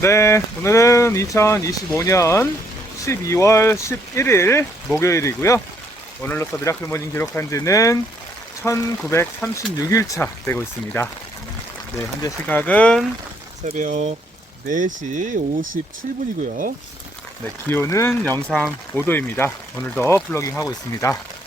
네, 오늘은 2025년 12월 11일 목요일이고요. 오늘로서 미라클 모닝 기록한 지는 1936일차 되고 있습니다. 네, 현재 시각은 새벽 4시 57분이고요. 네, 기온은 영상 5도입니다. 오늘도 플로깅 하고 있습니다.